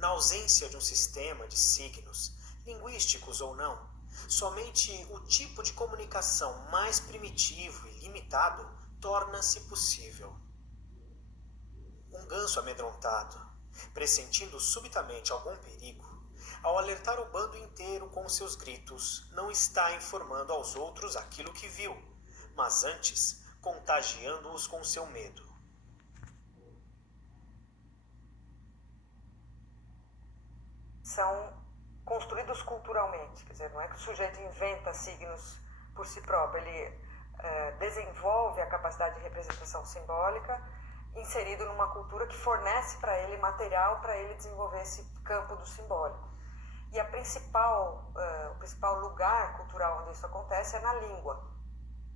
Na ausência de um sistema de signos, linguísticos ou não, somente o tipo de comunicação mais primitivo e limitado torna-se possível. Um ganso amedrontado, pressentindo subitamente algum perigo, ao alertar o bando inteiro com seus gritos, não está informando aos outros aquilo que viu, mas antes contagiando-os com seu medo. São construídos culturalmente, quer dizer, não é que o sujeito inventa signos por si próprio, ele desenvolve a capacidade de representação simbólica inserido numa cultura que fornece para ele material para ele desenvolver esse campo do simbólico. E o principal lugar cultural onde isso acontece é na língua.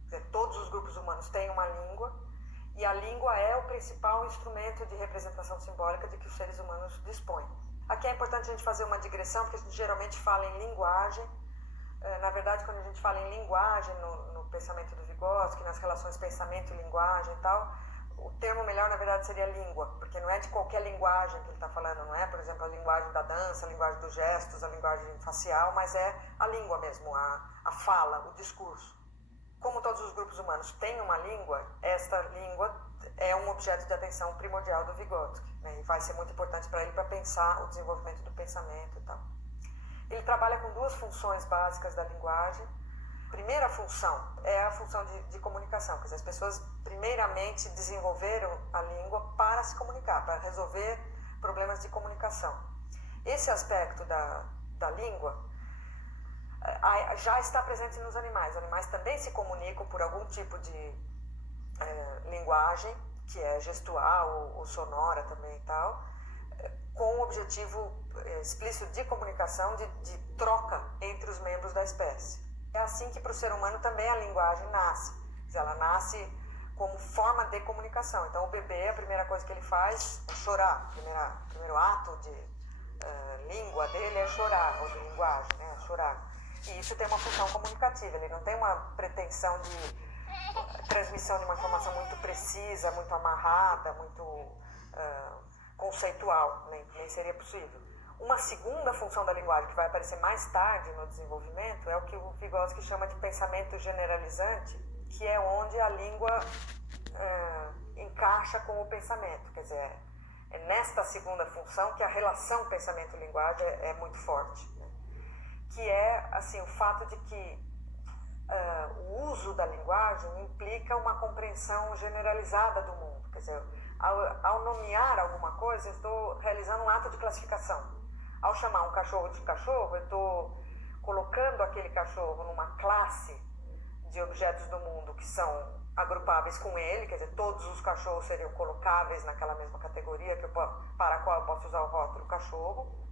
Quer dizer, todos os grupos humanos têm uma língua, e a língua é o principal instrumento de representação simbólica de que os seres humanos dispõem. Aqui é importante a gente fazer uma digressão, porque a gente geralmente fala em linguagem. Na verdade, quando a gente fala em linguagem no pensamento do Vygotsky, nas relações pensamento e linguagem e tal, o termo melhor, na verdade, seria língua, porque não é de qualquer linguagem que ele está falando, não é, por exemplo, a linguagem da dança, a linguagem dos gestos, a linguagem facial, mas é a língua mesmo, a fala, o discurso. Como todos os grupos humanos têm uma língua, esta língua é um objeto de atenção primordial do Vygotsky, né, e vai ser muito importante para ele para pensar o desenvolvimento do pensamento e tal. Ele trabalha com duas funções básicas da linguagem. A primeira função é a função de comunicação, quer dizer, as pessoas primeiramente desenvolveram a língua para se comunicar, para resolver problemas de comunicação. Esse aspecto da língua já está presente nos animais. Os animais também se comunicam por algum tipo de linguagem, que é gestual ou sonora também e tal, com o objetivo explícito de comunicação, de troca entre os membros da espécie. É assim que para o ser humano também a linguagem nasce. Quer dizer, ela nasce como forma de comunicação. Então o bebê, a primeira coisa que ele faz é chorar. O primeiro ato de língua dele é chorar, ou de linguagem, né? Chorar. E isso tem uma função comunicativa, ele não tem uma pretensão de transmissão de uma informação muito precisa, muito amarrada, muito conceitual, nem seria possível. Uma segunda função da linguagem, que vai aparecer mais tarde no desenvolvimento, é o que o Vygotsky chama de pensamento generalizante, que é onde a língua encaixa com o pensamento. Quer dizer, é nesta segunda função que a relação pensamento-linguagem é muito forte, né? Que é assim, o fato de que o uso da linguagem implica uma compreensão generalizada do mundo. Quer dizer, ao nomear alguma coisa, eu estou realizando um ato de classificação. Ao chamar um cachorro de cachorro, eu estou colocando aquele cachorro numa classe de objetos do mundo que são agrupáveis com ele, quer dizer, todos os cachorros seriam colocáveis naquela mesma categoria para a qual eu posso usar o rótulo cachorro.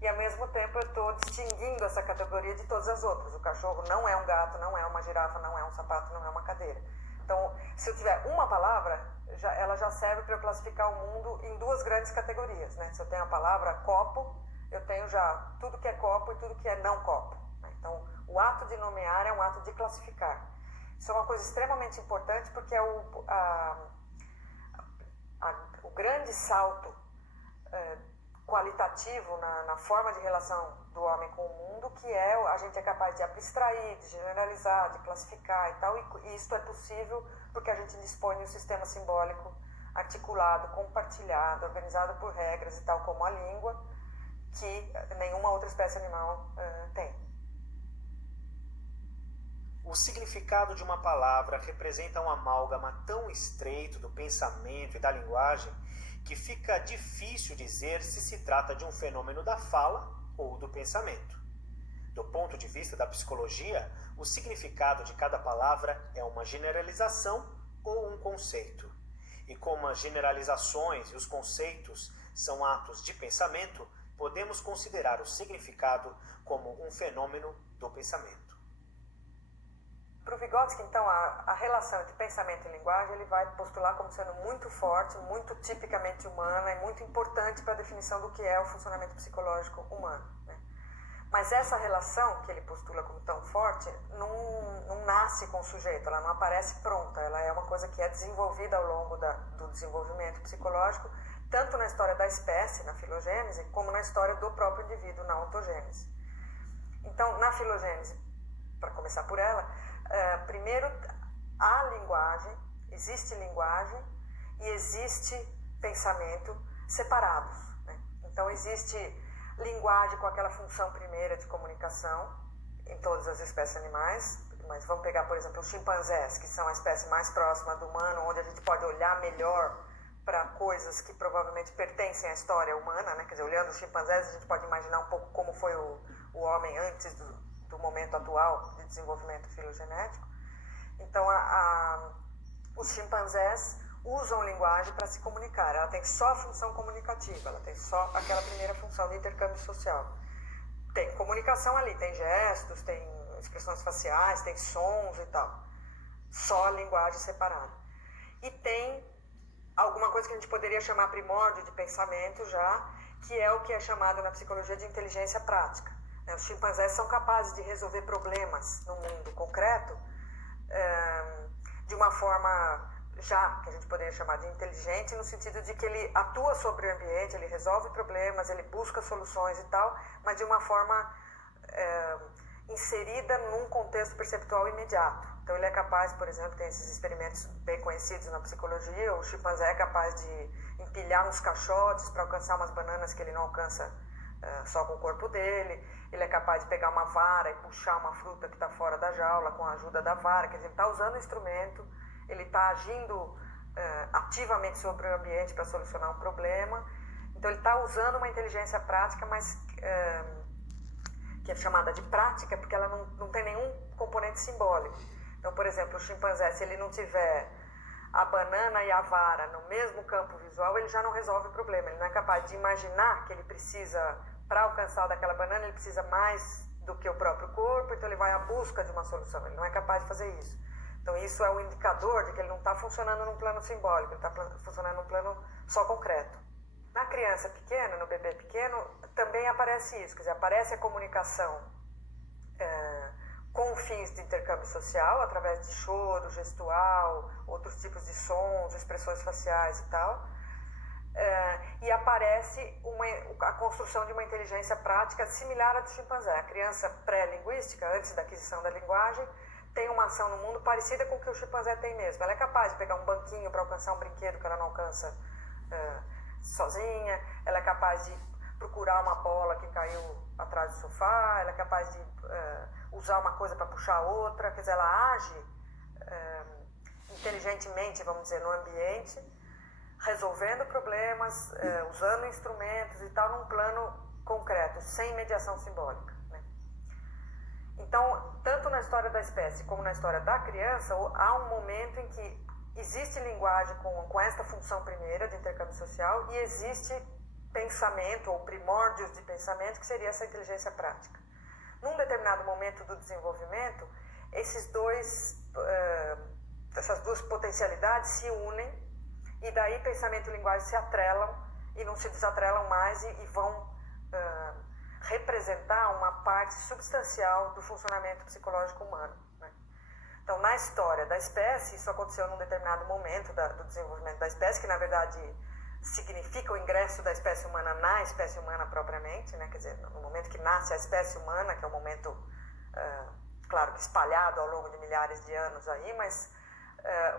E ao mesmo tempo eu estou distinguindo essa categoria de todas as outras. O cachorro não é um gato, não é uma girafa, não é um sapato, não é uma cadeira. Então, se eu tiver uma palavra, ela já serve para eu classificar o mundo em duas grandes categorias, né? Se eu tenho a palavra copo, eu tenho já tudo que é copo e tudo que é não copo, né? Então, o ato de nomear é um ato de classificar. Isso é uma coisa extremamente importante, porque é o grande salto qualitativo na forma de relação do homem com o mundo, que a gente é capaz de abstrair, de generalizar, de classificar e tal, e isso é possível porque a gente dispõe de um sistema simbólico articulado, compartilhado, organizado por regras e tal, como a língua, que nenhuma outra espécie animal tem. O significado de uma palavra representa um amálgama tão estreito do pensamento e da linguagem que fica difícil dizer se se trata de um fenômeno da fala ou do pensamento. Do ponto de vista da psicologia, o significado de cada palavra é uma generalização ou um conceito. E como as generalizações e os conceitos são atos de pensamento, podemos considerar o significado como um fenômeno do pensamento. Para o Vygotsky, então, a relação entre pensamento e linguagem ele vai postular como sendo muito forte, muito tipicamente humana e muito importante para a definição do que é o funcionamento psicológico humano, né? Mas essa relação que ele postula como tão forte não nasce com o sujeito, ela não aparece pronta, ela é uma coisa que é desenvolvida ao longo do desenvolvimento psicológico tanto na história da espécie, na filogênese, como na história do próprio indivíduo, na ontogênese. Então, na filogênese, para começar por ela, primeiro, há linguagem, existe linguagem e existe pensamento separados, né? Então, existe linguagem com aquela função primeira de comunicação em todas as espécies animais, mas vamos pegar, por exemplo, os chimpanzés, que são a espécie mais próxima do humano, onde a gente pode olhar melhor para coisas que provavelmente pertencem à história humana, né? Quer dizer, olhando os chimpanzés, a gente pode imaginar um pouco como foi o homem antes do momento atual de desenvolvimento filogenético. Então, os chimpanzés usam linguagem para se comunicar. Ela tem só a função comunicativa, ela tem só aquela primeira função de intercâmbio social. Tem comunicação ali, tem gestos, tem expressões faciais, tem sons e tal. Só a linguagem separada. E tem alguma coisa que a gente poderia chamar primórdio de pensamento já, que é o que é chamado na psicologia de inteligência prática. Os chimpanzés são capazes de resolver problemas no mundo concreto de uma forma já que a gente poderia chamar de inteligente, no sentido de que ele atua sobre o ambiente, ele resolve problemas, ele busca soluções e tal, mas de uma forma inserida num contexto perceptual imediato. Então ele é capaz, por exemplo, tem esses experimentos bem conhecidos na psicologia, o chimpanzé é capaz de empilhar uns caixotes para alcançar umas bananas que ele não alcança só com o corpo dele, ele é capaz de pegar uma vara e puxar uma fruta que está fora da jaula com a ajuda da vara, quer dizer, ele está usando o instrumento, ele está agindo ativamente sobre o ambiente para solucionar um problema, então ele está usando uma inteligência prática, mas que é chamada de prática porque ela não tem nenhum componente simbólico. Então, por exemplo, o chimpanzé, se ele não tiver a banana e a vara no mesmo campo visual, ele já não resolve o problema. Ele não é capaz de imaginar que ele precisa, para alcançar daquela banana, ele precisa mais do que o próprio corpo, então ele vai à busca de uma solução. Ele não é capaz de fazer isso. Então, isso é um indicador de que ele não está funcionando num plano simbólico, ele está funcionando num plano só concreto. Na criança pequena, no bebê pequeno, também aparece isso, quer dizer, aparece a comunicação com fins de intercâmbio social, através de choro, gestual, outros tipos de sons, expressões faciais e tal, e aparece a construção de uma inteligência prática similar à do chimpanzé. A criança pré-linguística, antes da aquisição da linguagem, tem uma ação no mundo parecida com o que o chimpanzé tem mesmo. Ela é capaz de pegar um banquinho para alcançar um brinquedo que ela não alcança sozinha, ela é capaz de procurar uma bola que caiu atrás do sofá, ela é capaz de usar uma coisa para puxar outra, quer dizer, ela age inteligentemente, vamos dizer, no ambiente, resolvendo problemas, usando instrumentos e tal, num plano concreto, sem mediação simbólica, né? Então, tanto na história da espécie como na história da criança, há um momento em que existe linguagem com esta função primeira de intercâmbio social e existe pensamento ou primórdios de pensamento, que seria essa inteligência prática. Num determinado momento do desenvolvimento, essas duas potencialidades se unem e daí pensamento e linguagem se atrelam e não se desatrelam mais e vão representar uma parte substancial do funcionamento psicológico humano, né? Então, na história da espécie, isso aconteceu num determinado momento do desenvolvimento da espécie, que na verdade significa o ingresso da espécie humana na espécie humana propriamente, né? Quer dizer, no momento que nasce a espécie humana, que é um momento, claro, espalhado ao longo de milhares de anos aí, mas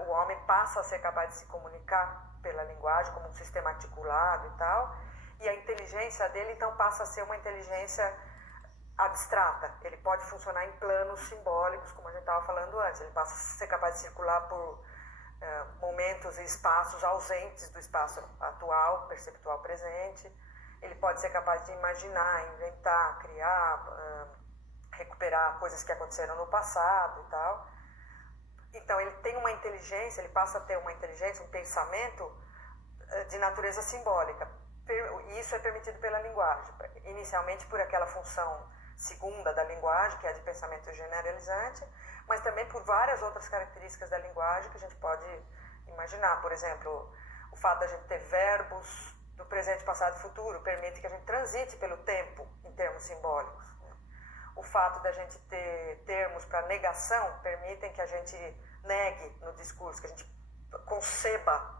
o homem passa a ser capaz de se comunicar pela linguagem como um sistema articulado e tal, e a inteligência dele então passa a ser uma inteligência abstrata. Ele pode funcionar em planos simbólicos, como a gente estava falando antes, ele passa a ser capaz de circular por momentos e espaços ausentes do espaço atual, perceptual presente. Ele pode ser capaz de imaginar, inventar, criar, recuperar coisas que aconteceram no passado e tal. Então ele tem uma inteligência, ele passa a ter uma inteligência, um pensamento de natureza simbólica. E isso é permitido pela linguagem, inicialmente por aquela função segunda da linguagem, que é a de pensamento generalizante, mas também por várias outras características da linguagem que a gente pode imaginar. Por exemplo, o fato de a gente ter verbos do presente, passado e futuro permite que a gente transite pelo tempo em termos simbólicos, né? O fato de a gente ter termos para negação permitem que a gente negue no discurso, que a gente conceba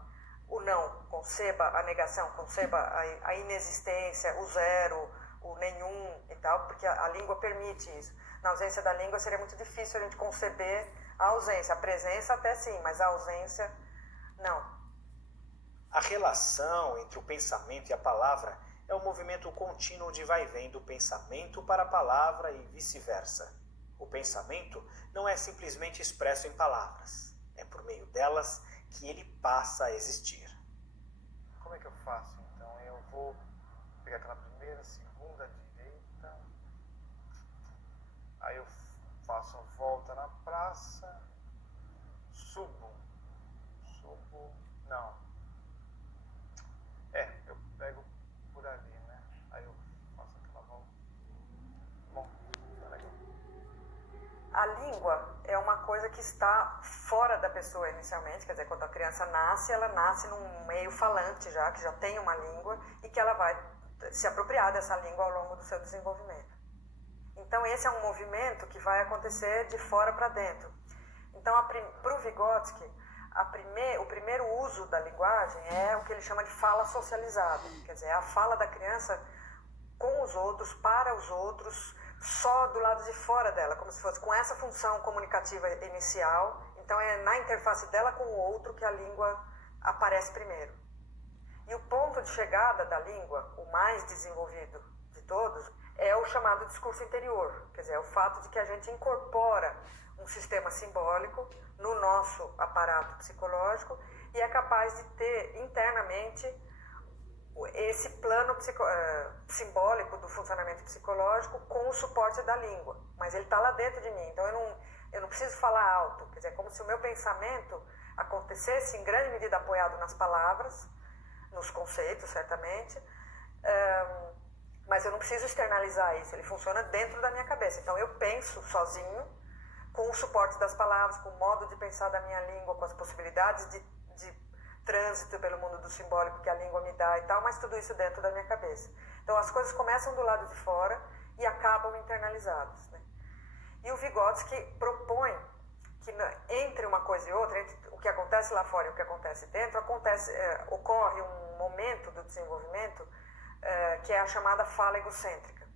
o não, conceba a negação, conceba a inexistência, o zero, o nenhum e tal, porque a língua permite isso. Na ausência da língua seria muito difícil a gente conceber a ausência. A presença até sim, mas a ausência não. A relação entre o pensamento e a palavra é um movimento contínuo de vai e vem do pensamento para a palavra e vice-versa. O pensamento não é simplesmente expresso em palavras. É por meio delas que ele passa a existir. Como é que eu faço? Então eu vou pegar aquela primeira, segunda, direita. Aí eu faço a volta na praça. Subo. Não. Eu pego por ali, né? Aí eu faço aquela volta. Bom, tá legal. A língua é uma coisa que está fora da pessoa inicialmente, quer dizer, quando a criança nasce, ela nasce num meio falante já, que já tem uma língua e que ela vai se apropriar dessa língua ao longo do seu desenvolvimento. Então esse é um movimento que vai acontecer de fora para dentro. Então para o Vygotsky, o primeiro uso da linguagem é o que ele chama de fala socializada, quer dizer, é a fala da criança com os outros, para os outros, só do lado de fora dela, como se fosse com essa função comunicativa inicial. Então é na interface dela com o outro que a língua aparece primeiro. E o ponto de chegada da língua, o mais desenvolvido de todos, é o chamado discurso interior, quer dizer, é o fato de que a gente incorpora um sistema simbólico no nosso aparato psicológico e é capaz de ter internamente esse plano simbólico do funcionamento psicológico com o suporte da língua, mas ele está lá dentro de mim, então eu não preciso falar alto, quer dizer, é como se o meu pensamento acontecesse em grande medida apoiado nas palavras, nos conceitos, certamente, mas eu não preciso externalizar isso, ele funciona dentro da minha cabeça, então eu penso sozinho, com o suporte das palavras, com o modo de pensar da minha língua, com as possibilidades de trânsito pelo mundo do simbólico que a língua me dá e tal, mas tudo isso dentro da minha cabeça. Então as coisas começam do lado de fora e acabam internalizadas, né? E o Vygotsky propõe que entre uma coisa e outra, entre o que acontece lá fora e o que acontece dentro, ocorre um momento do desenvolvimento que é a chamada fala egocêntrica,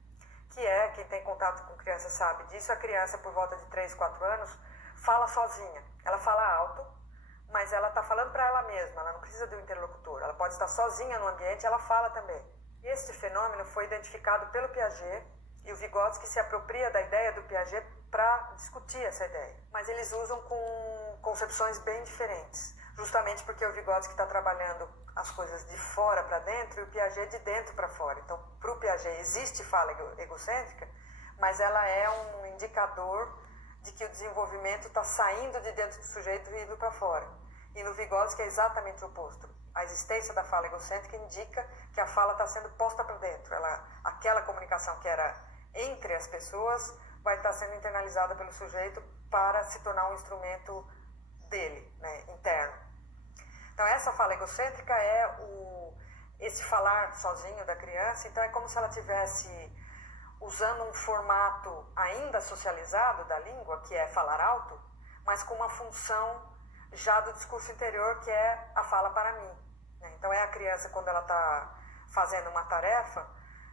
que é, quem tem contato com criança sabe disso, a criança por volta de 3, 4 anos fala sozinha, ela fala alto, mas ela está falando para ela mesma, ela não precisa do interlocutor, ela pode estar sozinha no ambiente, ela fala também. Este fenômeno foi identificado pelo Piaget e o Vygotsky se apropria da ideia do Piaget para discutir essa ideia, mas eles usam com concepções bem diferentes, justamente porque o Vygotsky está trabalhando as coisas de fora para dentro e o Piaget de dentro para fora. Então, para o Piaget existe fala egocêntrica, mas ela é um indicador de que o desenvolvimento está saindo de dentro do sujeito e indo para fora. E no Vygotsky é exatamente o oposto. A existência da fala egocêntrica indica que a fala está sendo posta para dentro. Aquela comunicação que era entre as pessoas vai estar sendo internalizada pelo sujeito para se tornar um instrumento dele, né, interno. Então essa fala egocêntrica é esse falar sozinho da criança, então é como se ela estivesse usando um formato ainda socializado da língua, que é falar alto, mas com uma função já do discurso interior, que é a fala para mim, né? Então é a criança, quando ela está fazendo uma tarefa,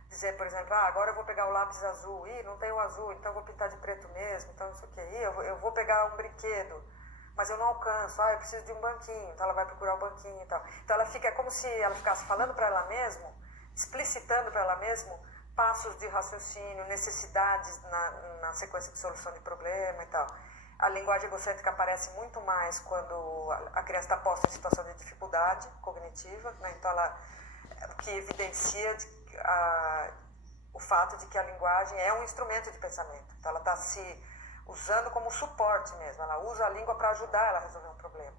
dizer, por exemplo, agora eu vou pegar o lápis azul, não tem o azul, então eu vou pintar de preto mesmo, então isso aqui, eu vou pegar um brinquedo, mas eu não alcanço, eu preciso de um banquinho, então ela vai procurar o banquinho e tal. Então é como se ela ficasse falando para ela mesma, explicitando para ela mesma passos de raciocínio, necessidades na sequência de solução de problema e tal. A linguagem egocêntrica aparece muito mais quando a criança está posta em situação de dificuldade cognitiva, né? Então o que evidencia o fato de que a linguagem é um instrumento de pensamento. Então ela está se usando como suporte mesmo, ela usa a língua para ajudar ela a resolver um problema.